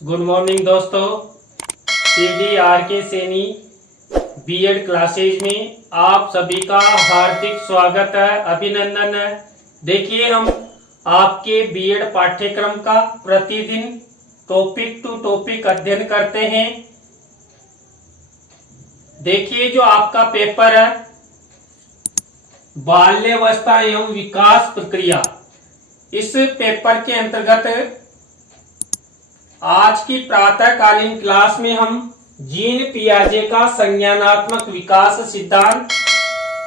Good morning दोस्तों। CD are के Saini BEd classes में आप सभी का हार्दिक स्वागत है, अभिनंदन है। देखिए, हम आपके बीएड पाठ्यक्रम का प्रतिदिन टॉपिक टू टॉपिक अध्ययन करते हैं। देखिए, जो आपका पेपर है बाल्यावस्था एवं विकास प्रक्रिया, इस पेपर के अंतर्गत आज की प्रातःकालीन क्लास में हम जीन पियाजे का संज्ञानात्मक विकास सिद्धांत,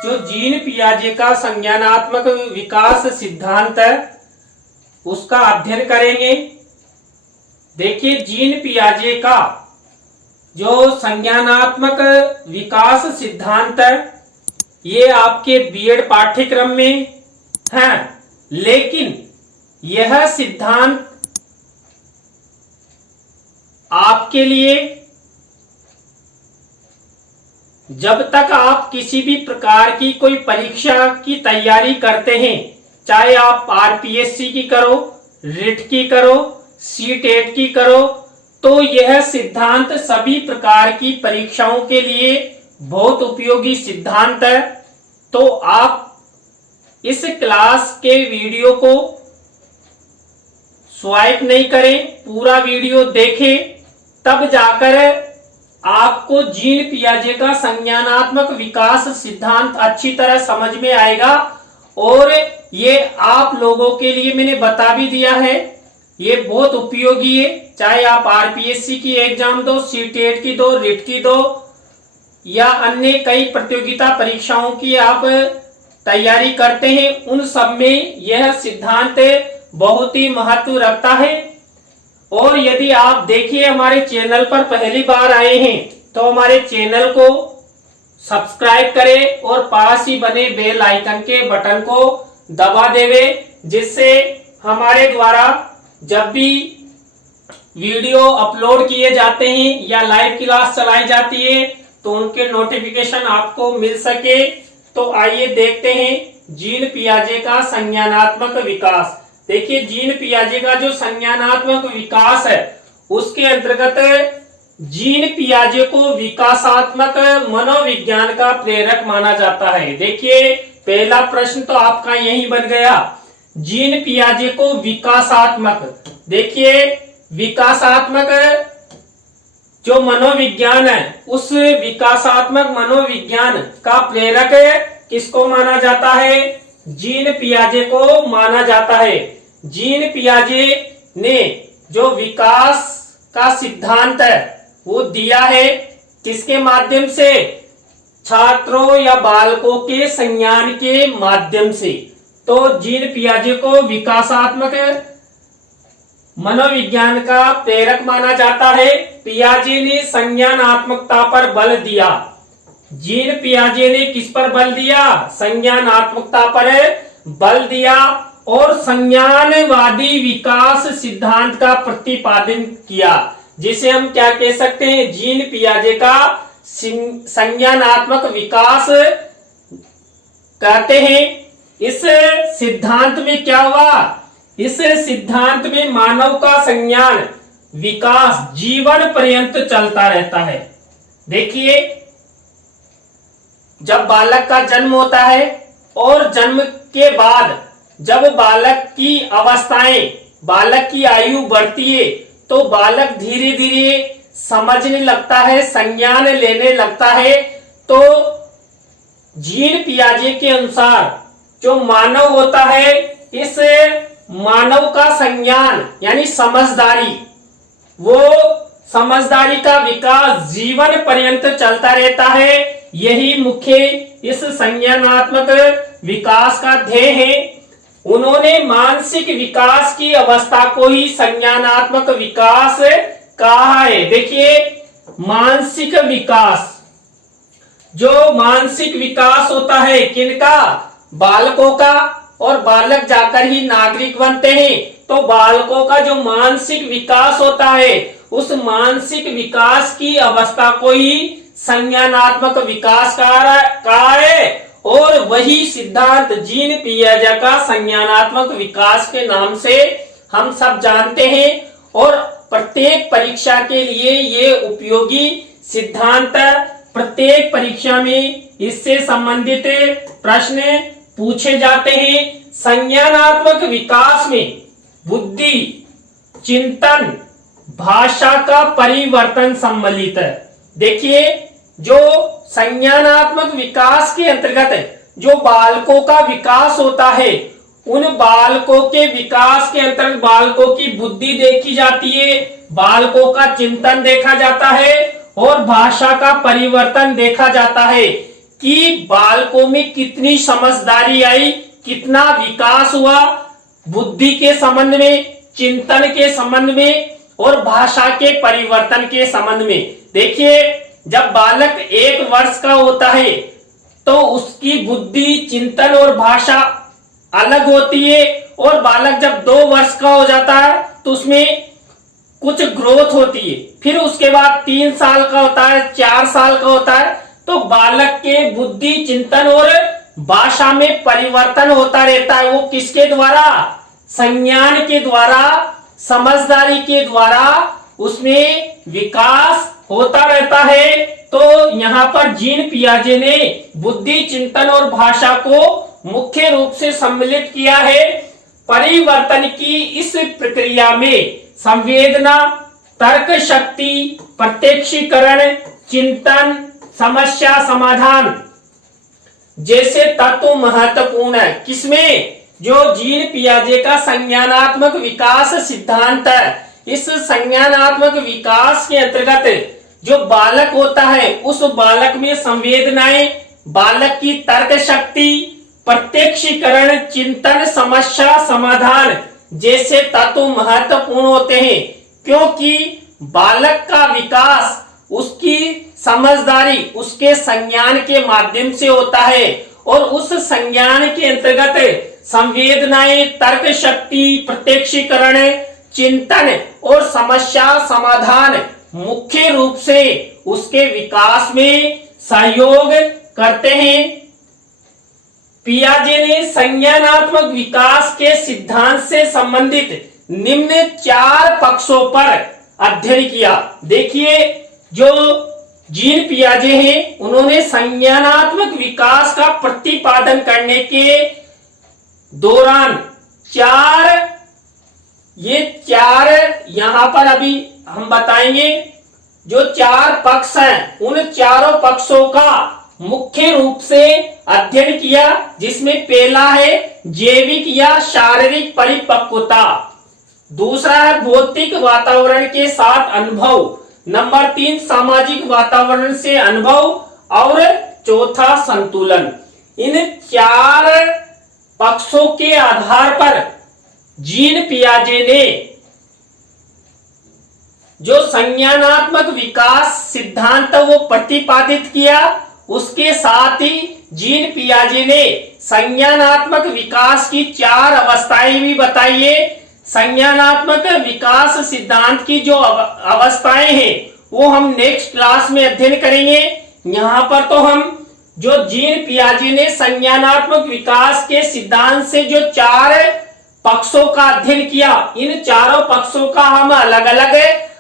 जो जीन पियाजे का संज्ञानात्मक विकास सिद्धांत है उसका अध्ययन करेंगे। देखिए, जीन पियाजे का जो संज्ञानात्मक विकास सिद्धांत है ये आपके बीएड पाठ्यक्रम में है, लेकिन यह सिद्धांत आपके लिए जब तक आप किसी भी प्रकार की कोई परीक्षा की तैयारी करते हैं, चाहे आप आरपीएससी की करो, रिट की करो, सीटेट की करो, तो यह सिद्धांत सभी प्रकार की परीक्षाओं के लिए बहुत उपयोगी सिद्धांत है। तो आप इस क्लास के वीडियो को स्वाइप नहीं करें, पूरा वीडियो देखें, तब जाकर आपको जीन पियाजे का संज्ञानात्मक विकास सिद्धांत अच्छी तरह समझ में आएगा। और ये आप लोगों के लिए मैंने बता भी दिया है, ये बहुत उपयोगी है। चाहे आप आरपीएससी की एग्जाम दो, सीटेट की दो, रिट की दो, या अन्य कई प्रतियोगिता परीक्षाओं की आप तैयारी करते हैं, उन सब में यह सिद्धांत बहुत ही महत्व रखता है। और यदि आप देखिए हमारे चैनल पर पहली बार आए हैं तो हमारे चैनल को सब्सक्राइब करें और पास ही बने बेल आइकन के बटन को दबा देवे, जिससे हमारे द्वारा जब भी वीडियो अपलोड किए जाते हैं या लाइव क्लास चलाई जाती है तो उनके नोटिफिकेशन आपको मिल सके। तो आइए देखते हैं जीन पियाजे का संज्ञानात्मक विकास। देखिए, जीन पियाजे का जो संज्ञानात्मक विकास है उसके अंतर्गत जीन पियाजे को विकासात्मक मनोविज्ञान का प्रेरक माना जाता है। देखिए, पहला प्रश्न तो आपका यही बन गया, जीन पियाजे को विकासात्मक। देखिए, विकासात्मक जो मनोविज्ञान है उस विकासात्मक मनोविज्ञान का प्रेरक किसको माना जाता है? जीन पियाजे को माना जाता है। जीन पियाजे ने जो विकास का सिद्धांत है वो दिया है किसके माध्यम से? छात्रों या बालकों के संज्ञान के माध्यम से। तो जीन पियाजे को विकासात्मक मनोविज्ञान का प्रेरक माना जाता है। पियाजे ने संज्ञानात्मकता पर बल दिया। जीन पियाजे ने किस पर बल दिया? संज्ञानात्मकता पर बल दिया और संज्ञानवादी विकास सिद्धांत का प्रतिपादन किया, जिसे हम क्या कह सकते हैं? जीन पियाजे का संज्ञानात्मक विकास कहते हैं। इस सिद्धांत में क्या हुआ? इस सिद्धांत में मानव का संज्ञान विकास जीवन पर्यंत चलता रहता है। देखिए, जब बालक का जन्म होता है और जन्म के बाद जब बालक की अवस्थाएं, बालक की आयु बढ़ती है तो बालक धीरे धीरे समझने लगता है, संज्ञान लेने लगता है। तो जीन पियाजे के अनुसार जो मानव होता है, इस मानव का संज्ञान यानी समझदारी, वो समझदारी का विकास जीवन पर्यंत चलता रहता है। यही मुख्य इस संज्ञानात्मक विकास का ध्येय है। उन्होंने मानसिक विकास की अवस्था को ही संज्ञानात्मक विकास कहा है। देखिए, मानसिक विकास, जो मानसिक विकास होता है किनका? बालकों का। और बालक जाकर ही नागरिक बनते हैं। तो बालकों का जो मानसिक विकास होता है उस मानसिक विकास की अवस्था को ही संज्ञानात्मक विकास कहा है। और वही सिद्धांत जीन पियाजे का संज्ञानात्मक विकास के नाम से हम सब जानते हैं। और प्रत्येक परीक्षा के लिए ये उपयोगी सिद्धांत प्रत्येक परीक्षा में इससे संबंधित प्रश्न पूछे जाते हैं। संज्ञानात्मक विकास में बुद्धि, चिंतन, भाषा का परिवर्तन सम्मिलित है। देखिए, जो संज्ञानात्मक विकास के अंतर्गत जो बालकों का विकास होता है, उन बालकों के विकास के अंतर्गत बालकों की बुद्धि देखी जाती है, बालकों का चिंतन देखा जाता है और भाषा का परिवर्तन देखा जाता है कि बालकों में कितनी समझदारी आई, कितना विकास हुआ बुद्धि के संबंध में, चिंतन के संबंध में और भाषा के परिवर्तन के संबंध में। देखिए, जब बालक 1 वर्ष का होता है तो उसकी बुद्धि, चिंतन और भाषा अलग होती है, और बालक जब 2 वर्ष का हो जाता है तो उसमें कुछ ग्रोथ होती है। फिर उसके बाद 3 साल का होता है, 4 साल का होता है, तो बालक के बुद्धि, चिंतन और भाषा में परिवर्तन होता रहता है। वो किसके द्वारा? संज्ञान के द्वारा, समझदारी के द्वारा उसमें विकास होता रहता है। तो यहाँ पर जीन पियाजे ने बुद्धि, चिंतन और भाषा को मुख्य रूप से सम्मिलित किया है। परिवर्तन की इस प्रक्रिया में संवेदना, तर्क शक्ति, प्रत्यक्षीकरण, चिंतन, समस्या समाधान जैसे तत्व महत्वपूर्ण है। किसमें? जो जीन पियाजे का संज्ञानात्मक विकास सिद्धांत है। इस संज्ञानात्मक विकास के अंतर्गत जो बालक होता है, उस बालक में संवेदनाएं, बालक की तर्क शक्ति, प्रत्यक्षीकरण, चिंतन, समस्या समाधान जैसे तत्व महत्वपूर्ण होते हैं, क्योंकि बालक का विकास उसकी समझदारी, उसके संज्ञान के माध्यम से होता है, और उस संज्ञान के अंतर्गत संवेदनाएं, तर्क शक्ति, प्रत्यक्षीकरण, चिंतन और समस्या समाधान मुख्य रूप से उसके विकास में सहयोग करते हैं। पियाजे ने संज्ञानात्मक विकास के सिद्धांत से संबंधित निम्न 4 पक्षों पर अध्ययन किया। देखिए, जो जीन पियाजे हैं, उन्होंने संज्ञानात्मक विकास का प्रतिपादन करने के दौरान 4 यहां पर अभी हम बताएंगे। जो 4 पक्ष हैं, उन चारों पक्षों का मुख्य रूप से अध्ययन किया, जिसमें पहला है जैविक या शारीरिक परिपक्वता, दूसरा है भौतिक वातावरण के साथ अनुभव, नंबर 3 सामाजिक वातावरण से अनुभव, और चौथा संतुलन। इन 4 पक्षों के आधार पर जीन पियाजे ने जो संज्ञानात्मक विकास सिद्धांत वो प्रतिपादित किया। उसके साथ ही जीन पियाजे ने संज्ञानात्मक विकास की 4 अवस्थाएं भी बताई है। संज्ञानात्मक विकास सिद्धांत की जो अवस्थाएं हैं वो हम नेक्स्ट क्लास में अध्ययन करेंगे। यहाँ पर तो हम जो जीन पियाजे ने संज्ञानात्मक विकास के सिद्धांत से जो 4 पक्षों का अध्ययन किया, इन चारों पक्षों का हम अलग अलग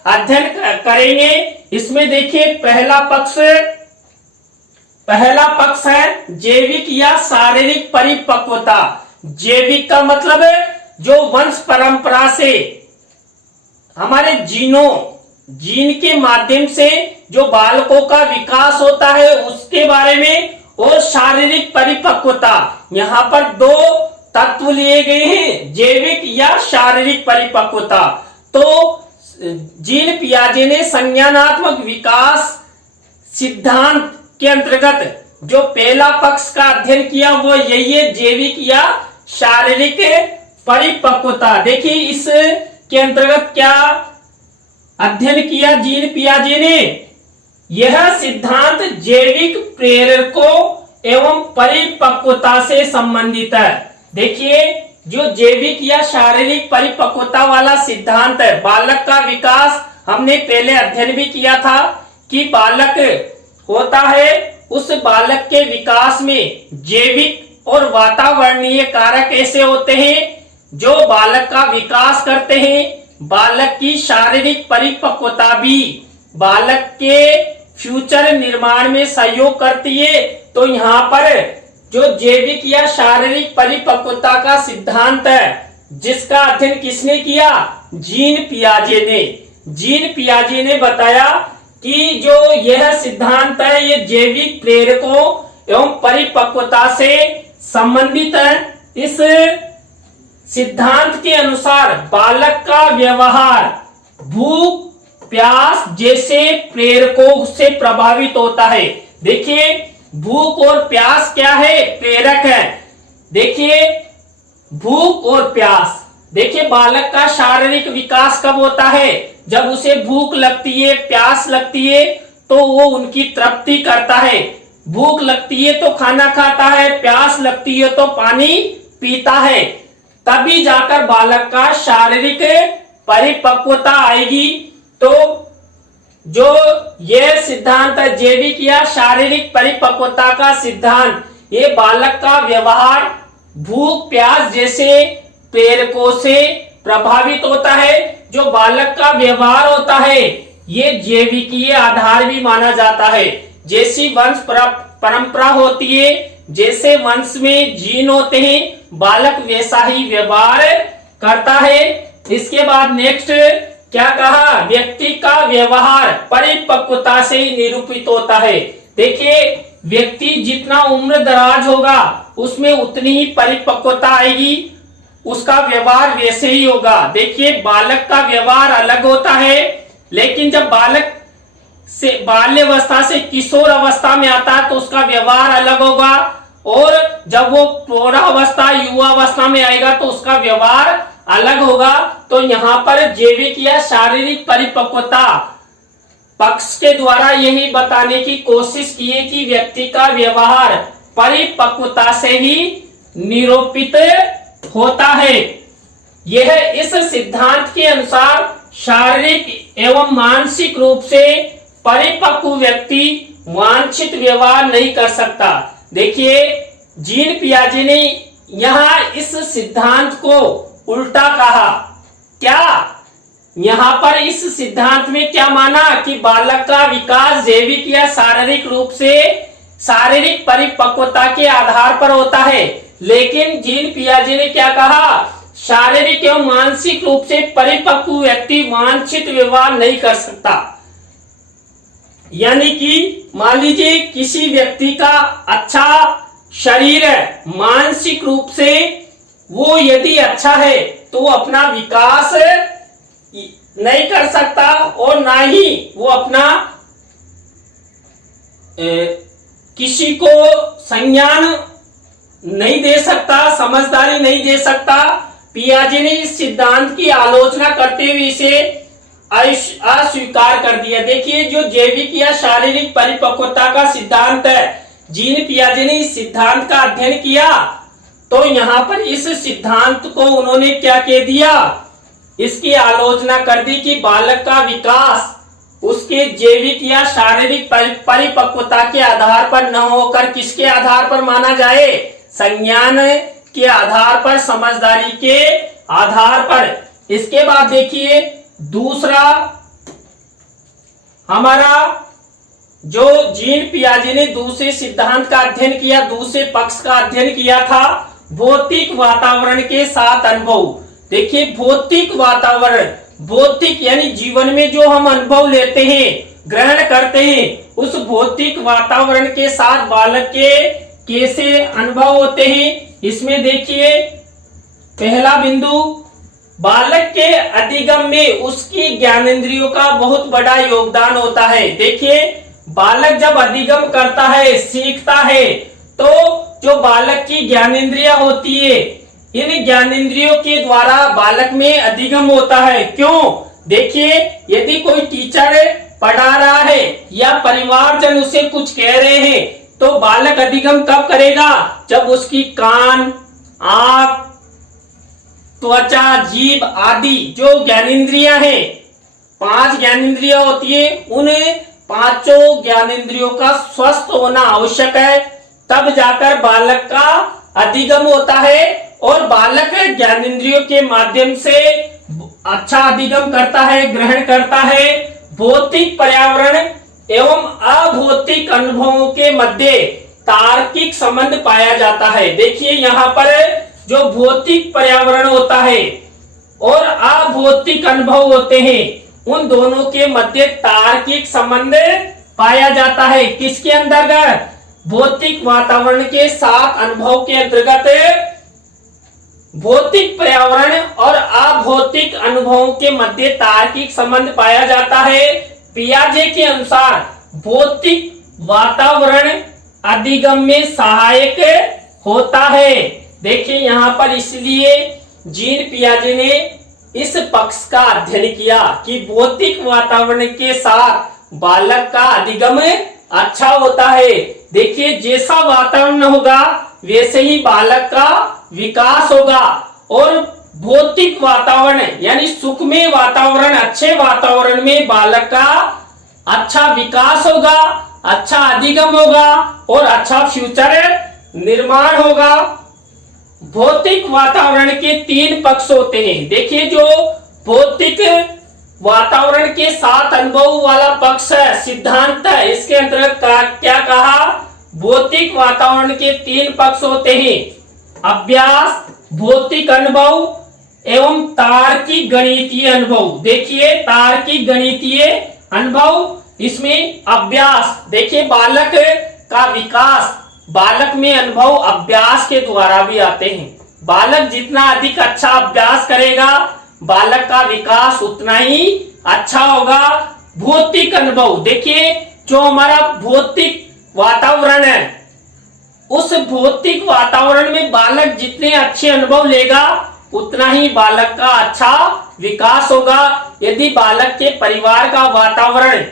अध्ययन करेंगे। इसमें देखिए, पहला पक्ष है जैविक या शारीरिक परिपक्वता। जैविक का मतलब है जो वंश परंपरा से हमारे जीन के माध्यम से जो बालकों का विकास होता है उसके बारे में, और शारीरिक परिपक्वता। यहाँ पर 2 तत्व लिए गए हैं, जैविक या शारीरिक परिपक्वता। तो जीन पियाजे ने संज्ञानात्मक विकास सिद्धांत के अंतर्गत जो पहला पक्ष का अध्ययन किया वो यही है, जैविक या शारीरिक परिपक्वता। देखिए, इस के अंतर्गत क्या अध्ययन किया जीन पियाजे ने? यह सिद्धांत जैविक प्रेरकों एवं परिपक्वता से संबंधित है। देखिए, जो जैविक या शारीरिक परिपक्वता वाला सिद्धांत है, बालक का विकास हमने पहले अध्ययन भी किया था कि बालक होता है, उस बालक के विकास में जैविक और वातावरणीय कारक ऐसे होते हैं जो बालक का विकास करते हैं। बालक की शारीरिक परिपक्वता भी बालक के फ्यूचर निर्माण में सहयोग करती है। तो यहाँ पर जो जैविक या शारीरिक परिपक्वता का सिद्धांत है, जिसका अध्ययन किसने किया? जीन पियाजे ने। जीन पियाजे ने बताया कि जो यह सिद्धांत है ये जैविक प्रेरकों एवं परिपक्वता से संबंधित है। इस सिद्धांत के अनुसार बालक का व्यवहार भूख, प्यास जैसे प्रेरकों से प्रभावित होता है। देखिए, भूख और प्यास क्या है? प्रेरक है। देखिए, भूख और प्यास। देखिए, बालक का शारीरिक विकास कब होता है? जब उसे भूख लगती है, प्यास लगती है तो वो उनकी तृप्ति करता है। भूख लगती है तो खाना खाता है, प्यास लगती है तो पानी पीता है। तभी जाकर बालक का शारीरिक परिपक्वता आएगी। तो जो यह सिद्धांत है जैविक या शारीरिक परिपक्वता का सिद्धांत, ये बालक का व्यवहार भूख, प्यास जैसे प्रेरकों से प्रभावित होता है। जो बालक का व्यवहार होता है ये जैविकीय आधार भी माना जाता है। जैसी वंश परंपरा होती है, जैसे वंश में जीन होते हैं, बालक वैसा ही व्यवहार करता है। इसके बाद नेक्स्ट क्या कहा? व्यक्ति का व्यवहार परिपक्वता से निरूपित होता है। देखिए, व्यक्ति जितना उम्र दराज होगा उसमें उतनी ही परिपक्वता आएगी, उसका व्यवहार वैसे ही होगा। देखिए, बालक का व्यवहार अलग होता है, लेकिन जब बालक से बाल्यावस्था से किशोर अवस्था में आता है तो उसका व्यवहार अलग होगा, और जब वो प्रौढ़ावस्था, युवावस्था में आएगा तो उसका व्यवहार अलग होगा। तो यहाँ पर जैविक या शारीरिक परिपक्वता पक्ष के द्वारा यही बताने की कोशिश की है कि व्यक्ति का व्यवहार परिपक्वता से ही निरूपित होता है। यह इस सिद्धांत के अनुसार शारीरिक एवं मानसिक रूप से परिपक्व व्यक्ति वांछित व्यवहार नहीं कर सकता। देखिए, जीन पियाजे ने यहाँ इस सिद्धांत को उल्टा कहा। क्या यहाँ पर इस सिद्धांत में क्या माना कि बालक का विकास जैविक या शारीरिक रूप से शारीरिक परिपक्वता के आधार पर होता है, लेकिन जीन पियाजे ने क्या कहा? शारीरिक एवं मानसिक रूप से परिपक्व व्यक्ति वांछित व्यवहार नहीं कर सकता। यानी कि मान लीजिए किसी व्यक्ति का अच्छा शरीर है, मानसिक रूप से वो यदि अच्छा है तो वो अपना विकास नहीं कर सकता और ना ही वो अपना किसी को संज्ञान नहीं दे सकता, समझदारी नहीं दे सकता। पियाजे ने इस सिद्धांत की आलोचना करते हुए इसे अस्वीकार कर दिया। देखिए, जो जैविक या शारीरिक परिपक्वता का सिद्धांत है, जीन पियाजे ने इस सिद्धांत का अध्ययन किया तो यहाँ पर इस सिद्धांत को उन्होंने क्या कह दिया? इसकी आलोचना कर दी कि बालक का विकास उसके जैविक या शारीरिक परिपक्वता के आधार पर न होकर किसके आधार पर माना जाए? संज्ञान के आधार पर, समझदारी के आधार पर। इसके बाद देखिए, दूसरा हमारा जो जीन पियाजे ने दूसरे सिद्धांत का अध्ययन किया, दूसरे पक्ष का अध्ययन किया था, भौतिक वातावरण के साथ अनुभव। देखिए, भौतिक वातावरण, भौतिक यानी जीवन में जो हम अनुभव लेते हैं, ग्रहण करते हैं, उस भौतिक वातावरण के साथ बालक के कैसे अनुभव होते हैं। इसमें देखिए, पहला बिंदु, बालक के अधिगम में उसकी ज्ञानेंद्रियों का बहुत बड़ा योगदान होता है। देखिए, बालक जब अधिगम करता है, सीखता है, तो जो बालक की ज्ञानेंद्रियां होती है, इन ज्ञानेंद्रियों के द्वारा बालक में अधिगम होता है। क्यों? देखिए, यदि कोई टीचर पढ़ा रहा है या परिवारजन उसे कुछ कह रहे हैं तो बालक अधिगम कब करेगा? जब उसकी कान, आंख, त्वचा, जीभ आदि जो ज्ञानेंद्रियां हैं, 5 ज्ञानेंद्रियां होती है, उन पांचों ज्ञानेंद्रियों का स्वस्थ होना आवश्यक है, तब जाकर बालक का अधिगम होता है। और बालक ज्ञानेंद्रियों के माध्यम से अच्छा अधिगम करता है, ग्रहण करता है। भौतिक पर्यावरण एवं अभौतिक अनुभवों के मध्य तार्किक संबंध पाया जाता है। देखिए यहाँ पर जो भौतिक पर्यावरण होता है और अभौतिक अनुभव होते हैं, उन दोनों के मध्य तार्किक संबंध पाया जाता है। किसके अंतर्गत? भौतिक वातावरण के साथ अनुभव के अंतर्गत भौतिक पर्यावरण और अभौतिक अनुभवों के मध्य तार्किक संबंध पाया जाता है। पियाजे के अनुसार भौतिक वातावरण अधिगम में सहायक होता है। देखिए यहाँ पर इसलिए जीन पियाजे ने इस पक्ष का अध्ययन किया कि भौतिक वातावरण के साथ बालक का अधिगम अच्छा होता है। देखिए जैसा वातावरण होगा वैसे ही बालक का विकास होगा, और भौतिक वातावरण यानी सुखमय वातावरण, अच्छे वातावरण में बालक का अच्छा विकास होगा, अच्छा अधिगम होगा और अच्छा फ्यूचर निर्माण होगा। भौतिक वातावरण के 3 पक्ष होते हैं। देखिए जो भौतिक वातावरण के साथ अनुभव वाला पक्ष है, सिद्धांत है, इसके अंतर्गत क्या कहा? भौतिक वातावरण के 3 पक्ष होते हैं, अभ्यास, भौतिक अनुभव एवं तार्किक गणितीय अनुभव। देखिए तार्किक गणितीय अनुभव, इसमें अभ्यास, देखिए बालक का विकास, बालक में अनुभव अभ्यास के द्वारा भी आते हैं। बालक जितना अधिक अच्छा अभ्यास करेगा बालक का विकास उतना ही अच्छा होगा। भौतिक अनुभव, देखिए जो हमारा भौतिक वातावरण है, उस भौतिक वातावरण में बालक जितने अच्छे अनुभव लेगा उतना ही बालक का अच्छा विकास होगा। यदि बालक के परिवार का वातावरण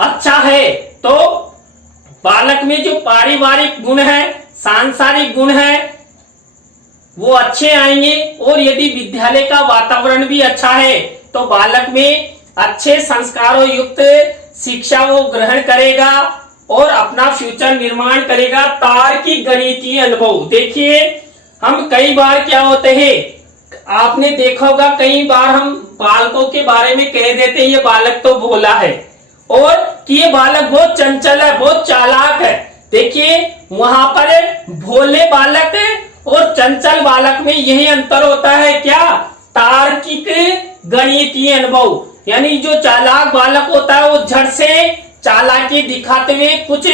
अच्छा है तो बालक में जो पारिवारिक गुण है, सांसारिक गुण है, वो अच्छे आएंगे। और यदि विद्यालय का वातावरण भी अच्छा है तो बालक में अच्छे संस्कारों युक्त शिक्षा वो ग्रहण करेगा और अपना फ्यूचर निर्माण करेगा। तार्किक गणितीय अनुभव, देखिए हम कई बार क्या होते हैं, आपने देखा होगा कई बार हम बालकों के बारे में कह देते हैं ये बालक तो भोला है, और कि ये बालक बहुत चंचल है, बहुत चालाक है। देखिए वहां पर भोले बालक और चंचल बालक में यही अंतर होता है, क्या? तार्किक गणितीय अनुभव, यानी जो चालाक बालक होता है वो झट से चालाकी दिखाते हुए कुछ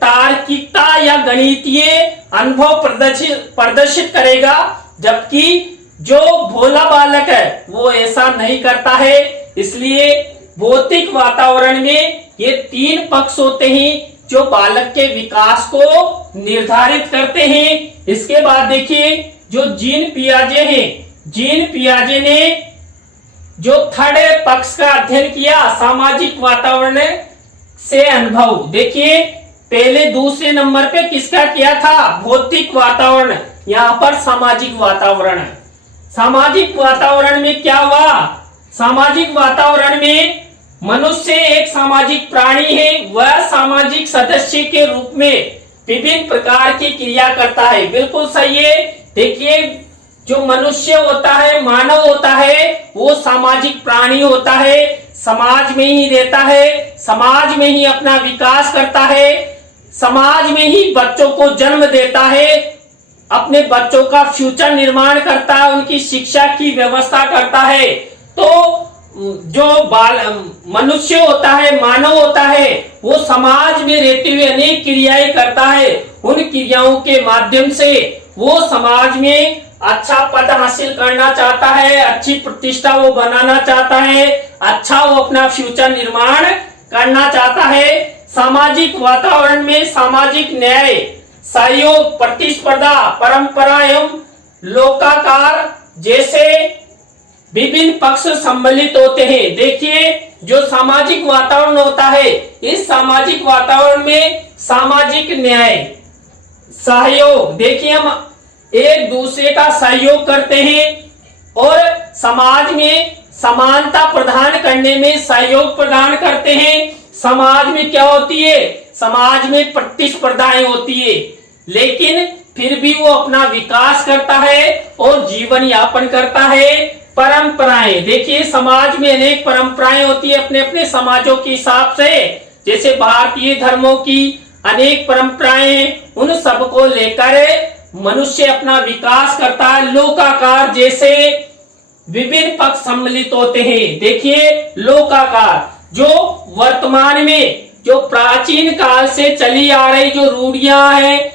तार्किकता या गणितीय अनुभव प्रदर्शित करेगा, जबकि जो भोला बालक है वो ऐसा नहीं करता है। इसलिए भौतिक वातावरण में ये 3 पक्ष होते हैं जो बालक के विकास को निर्धारित करते हैं। इसके बाद देखिए जो जीन पियाजे हैं, जीन पियाजे ने जो थर्ड पक्ष का अध्ययन किया, सामाजिक वातावरण से अनुभव। देखिए पहले दूसरे नंबर पे किसका किया था? भौतिक वातावरण, यहाँ पर सामाजिक वातावरण। सामाजिक वातावरण में क्या हुआ? सामाजिक वातावरण में मनुष्य एक सामाजिक प्राणी है, वह सामाजिक सदस्य के रूप में विभिन्न प्रकार की क्रिया करता है। बिल्कुल सही है। देखिए जो मनुष्य होता है, मानव होता है, वो सामाजिक प्राणी होता है, समाज में ही रहता है, समाज में ही अपना विकास करता है, समाज में ही बच्चों को जन्म देता है, अपने बच्चों का फ्यूचर निर्माण करता है, उनकी शिक्षा की व्यवस्था करता है। तो जो मनुष्य होता है, मानव होता है, वो समाज में रहते हुए अनेक क्रियाएं करता है। उन क्रियाओं के माध्यम से वो समाज में अच्छा पद हासिल करना चाहता है, अच्छी प्रतिष्ठा वो बनाना चाहता है, अच्छा वो अपना फ्यूचर निर्माण करना चाहता है। सामाजिक वातावरण में सामाजिक न्याय, सहयोग, प्रतिस्पर्धा, परंपरा एवं लोकाकार जैसे विभिन्न पक्ष सम्मिलित होते हैं। देखिए जो सामाजिक वातावरण होता है, इस सामाजिक वातावरण में सामाजिक न्याय, सहयोग, देखिए हम एक दूसरे का सहयोग करते हैं और समाज में समानता प्रदान करने में सहयोग प्रदान करते हैं। समाज में क्या होती है? समाज में प्रतिस्पर्धाएं होती है, लेकिन फिर भी वो अपना विकास करता है और जीवन यापन करता है। परंपराएं, देखिए समाज में अनेक परंपराएं होती है अपने अपने समाजों के हिसाब से, जैसे भारतीय धर्मों की अनेक परंपराएं, उन सबको लेकर मनुष्य अपना विकास करता है। लोकाकार जैसे विभिन्न पक्ष सम्मिलित होते हैं। देखिए लोकाकार जो वर्तमान में जो प्राचीन काल से चली आ रही जो रूढ़ियां हैं,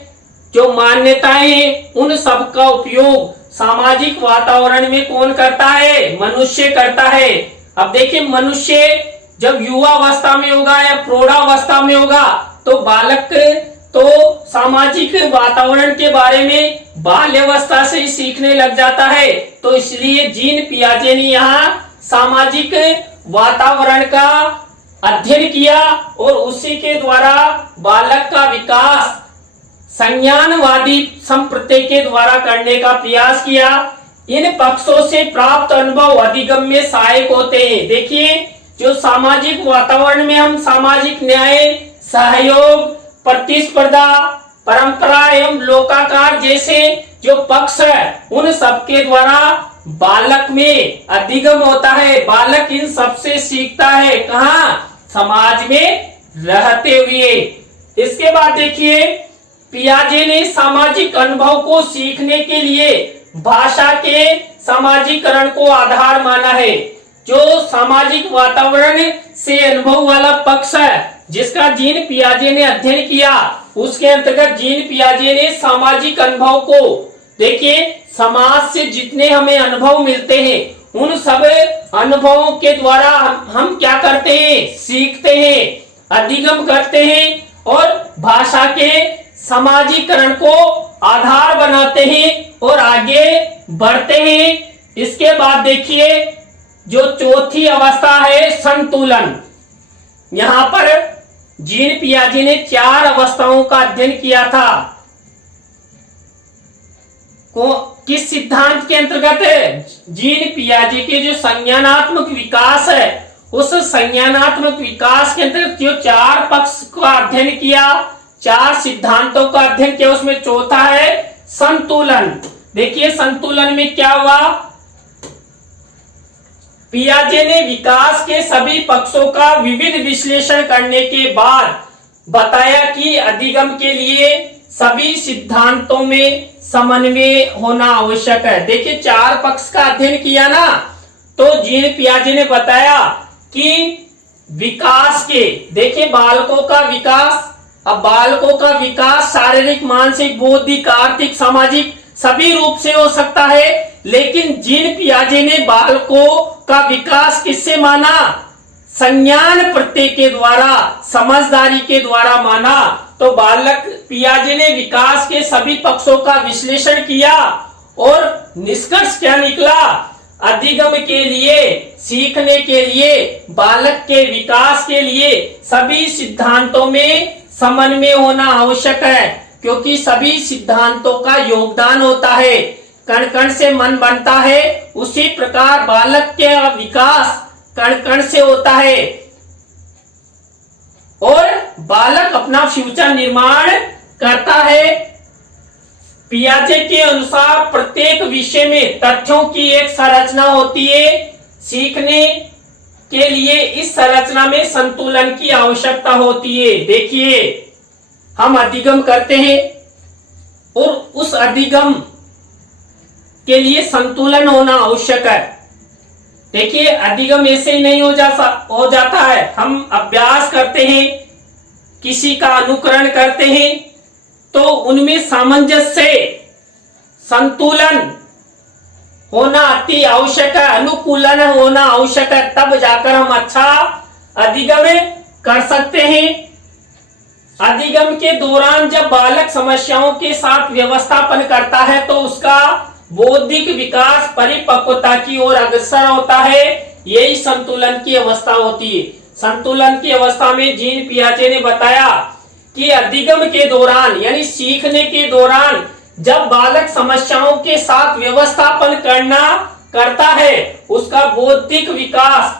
जो मान्यताएं हैं, उन सब का उपयोग सामाजिक वातावरण में कौन करता है? मनुष्य करता है। अब देखिए मनुष्य जब युवावस्था में होगा या प्रौढ़ावस्था में होगा तो बालक तो सामाजिक वातावरण के बारे में बाल्यावस्था से ही सीखने लग जाता है। तो इसलिए जीन पियाजे ने यहाँ सामाजिक वातावरण का अध्ययन किया और उसी के द्वारा बालक का विकास संज्ञानवादी संप्रत्यय के द्वारा करने का प्रयास किया। इन पक्षों से प्राप्त अनुभव अधिगम में सहायक होते हैं। देखिए जो सामाजिक वातावरण में हम सामाजिक न्याय, सहयोग, प्रतिस्पर्धा, परंपरा एवं लोकाकार जैसे जो पक्ष है, उन सबके द्वारा बालक में अधिगम होता है। बालक इन सबसे सीखता है, कहाँ? समाज में रहते हुए। इसके बाद देखिए पियाजे ने सामाजिक अनुभव को सीखने के लिए भाषा के सामाजिकरण को आधार माना है। जो सामाजिक वातावरण से अनुभव वाला पक्ष है जिसका जीन पियाजे ने अध्ययन किया, उसके अंतर्गत जीन पियाजे ने सामाजिक अनुभव को, देखिए समाज से जितने हमें अनुभव मिलते हैं उन सब अनुभवों के द्वारा हम क्या करते हैं? सीखते हैं, अधिगम करते हैं और भाषा के सामाजिकरण को आधार बनाते हैं और आगे बढ़ते हैं। इसके बाद देखिए जो चौथी अवस्था है संतुलन। यहाँ पर जीन पियाजे ने 4 अवस्थाओं का अध्ययन किया था। किस सिद्धांत के अंतर्गत? जीन पियाजे के जो संज्ञानात्मक विकास है, उस संज्ञानात्मक विकास के अंतर्गत जो 4 पक्ष का अध्ययन किया, 4 सिद्धांतों का अध्ययन किया, उसमें चौथा है संतुलन। देखिए संतुलन में क्या हुआ? पियाजे ने विकास के सभी पक्षों का विविध विश्लेषण करने के बाद बताया कि अधिगम के लिए सभी सिद्धांतों में समन्वय होना आवश्यक है। देखिए 4 पक्ष का अध्ययन किया ना, तो जीन पियाजे ने बताया कि विकास के, देखिए बालकों का विकास, अब बालकों का विकास शारीरिक, मानसिक, बौद्धिक, आर्थिक, सामाजिक सभी रूप से हो सकता है, लेकिन जीन पियाजे ने बालकों का विकास किससे माना? संज्ञान प्रत्यय के द्वारा, समझदारी के द्वारा माना। तो बालक पियाजे ने विकास के सभी पक्षों का विश्लेषण किया और निष्कर्ष क्या निकला? अधिगम के लिए, सीखने के लिए, बालक के विकास के लिए सभी सिद्धांतों में समन्वय होना आवश्यक है, क्योंकि सभी सिद्धांतों का योगदान होता है। कण कण से मन बनता है, उसी प्रकार बालक के विकास कण कण से होता है और बालक अपना फ्यूचर निर्माण करता है। पियाजे के अनुसार प्रत्येक विषय में तथ्यों की एक संरचना होती है। सीखने के लिए इस संरचना में संतुलन की आवश्यकता होती है। देखिए हम अधिगम करते हैं और उस अधिगम के लिए संतुलन होना आवश्यक है। देखिए अधिगम ऐसे ही नहीं हो जाता है। हम अभ्यास करते हैं, किसी का अनुकरण करते हैं, तो उनमें सामंजस्य, संतुलन होना अति आवश्यक है, अनुकूलन होना आवश्यक है, तब जाकर हम अच्छा अधिगम कर सकते हैं। अधिगम के दौरान जब बालक समस्याओं के साथ व्यवस्थापन करता है तो उसका बौद्धिक विकास परिपक्वता की ओर अग्रसर होता है। यही संतुलन की अवस्था होती है। संतुलन की अवस्था में जीन पियाजे ने बताया कि अधिगम के दौरान यानी सीखने के दौरान जब बालक समस्याओं के साथ व्यवस्थापन करता है, उसका बौद्धिक विकास,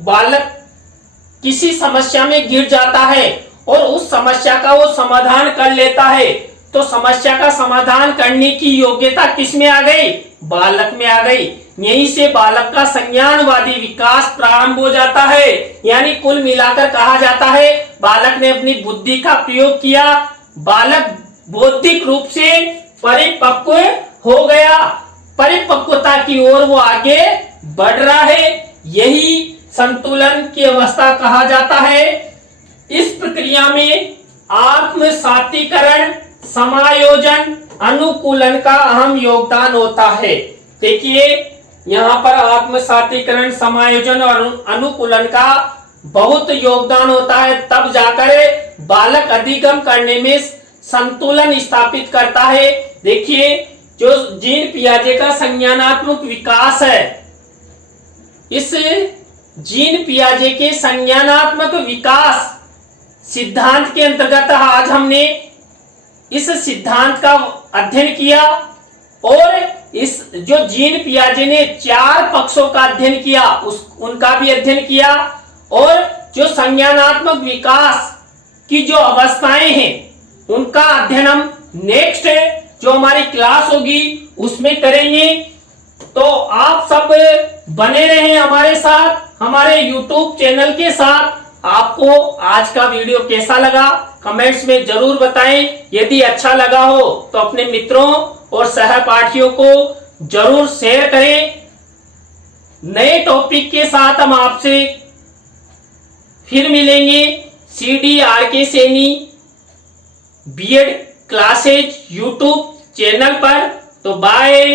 बालक किसी समस्या में गिर जाता है और उस समस्या का वो समाधान कर लेता है, तो समस्या का समाधान करने की योग्यता किस में आ गई? बालक में आ गई। यहीं से बालक का संज्ञानवादी विकास प्रारंभ हो जाता है। यानी कुल मिलाकर कहा जाता है बालक ने अपनी बुद्धि का प्रयोग किया, बालक बौद्धिक रूप से परिपक्व हो गया, परिपक्वता की ओर वो आगे बढ़ रहा है। यही संतुलन की अवस्था कहा जाता है। इस प्रक्रिया में आत्मसातीकरण, समायोजन, अनुकूलन का अहम योगदान होता है। देखिए यहाँ पर आत्मसातीकरण, समायोजन और अनुकूलन का बहुत योगदान होता है, तब जाकर बालक अधिगम करने में संतुलन स्थापित करता है। देखिए जो जीन पियाजे का संज्ञानात्मक विकास है, इस जीन पियाजे के संज्ञानात्मक विकास सिद्धांत के अंतर्गत आज हमने इस सिद्धांत का अध्ययन किया और इस जो जीन पियाजे ने 4 पक्षों का अध्ययन किया उनका भी अध्ययन किया और जो संज्ञानात्मक विकास की जो अवस्थाएं हैं उनका अध्ययन हम नेक्स्ट जो हमारी क्लास होगी उसमें करेंगे। तो आप सब बने रहें हमारे साथ, हमारे YouTube चैनल के साथ। आपको आज का वीडियो कैसा लगा कमेंट्स में जरूर बताएं। यदि अच्छा लगा हो तो अपने मित्रों और सहपाठियों को जरूर शेयर करें। नए टॉपिक के साथ हम आपसे फिर मिलेंगे CDRK Saini BEd classes YouTube channel पर। तो बाय।